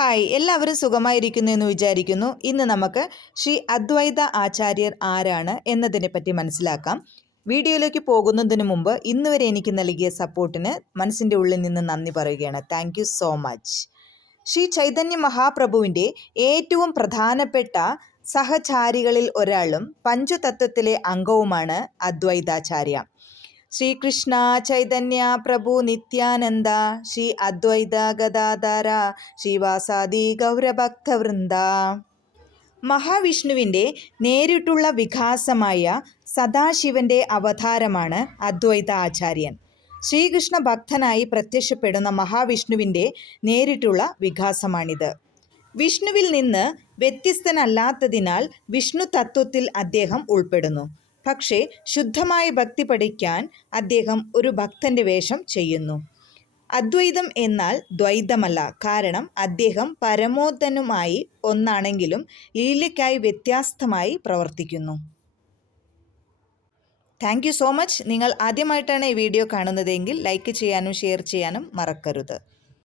Hi, എല്ലാവരും സുഖമായിരിക്കുന്നു എന്ന് വിചാരിക്കുന്നു. ഇന്ന് നമുക്ക് ശ്രീ അദ്വൈത ആചാര്യർ ആരാണ് എന്നതിനെപ്പറ്റി മനസ്സിലാക്കാം. വീഡിയോയിലേക്ക് പോകുന്നതിന് മുമ്പ് ഇന്ന് വരെ എനിക്ക് നൽകിയ സപ്പോർട്ടിന് മനസ്സിൻ്റെ ഉള്ളിൽ നിന്ന് നന്ദി പറയുകയാണ്. Thank you so much. Shri Chaitanya മഹാപ്രഭുവിൻ്റെ ഏറ്റവും പ്രധാനപ്പെട്ട സഹചാരികളിൽ ഒരാളും പഞ്ചതത്വത്തിലെ അംഗവുമാണ് അദ്വൈതാചാര്യ. ശ്രീകൃഷ്ണ ചൈതന്യ പ്രഭു നിത്യാനന്ദ ശ്രീ അദ്വൈത ഗദാധര ശ്രീവാസാദി ഗൗരഭക്തവൃന്ദ. മഹാവിഷ്ണുവിൻ്റെ നേരിട്ടുള്ള വികാസമായ സദാശിവൻ്റെ അവതാരമാണ് അദ്വൈത ആചാര്യൻ. ശ്രീകൃഷ്ണ ഭക്തനായി പ്രത്യക്ഷപ്പെടുന്ന മഹാവിഷ്ണുവിൻ്റെ നേരിട്ടുള്ള വികാസമാണിത്. വിഷ്ണുവിൽ നിന്ന് വ്യത്യസ്തനല്ലാത്തതിനാൽ വിഷ്ണു തത്വത്തിൽ അദ്ദേഹം ഉൾപ്പെടുന്നു. പക്ഷേ ശുദ്ധമായ ഭക്തി പഠിക്കാൻ അദ്ദേഹം ഒരു ഭക്തൻ്റെ വേഷം ചെയ്യുന്നു. അദ്വൈതം എന്നാൽ ദ്വൈതമല്ല, കാരണം അദ്ദേഹം പരമോന്നതനുമായി ഒന്നാണെങ്കിലും ലീലയ്ക്കായി വ്യത്യസ്തമായി പ്രവർത്തിക്കുന്നു. Thank you so much. നിങ്ങൾ ആദ്യമായിട്ടാണ് ഈ വീഡിയോ കാണുന്നതെങ്കിൽ ലൈക്ക് ചെയ്യാനും ഷെയർ ചെയ്യാനും മറക്കരുത്.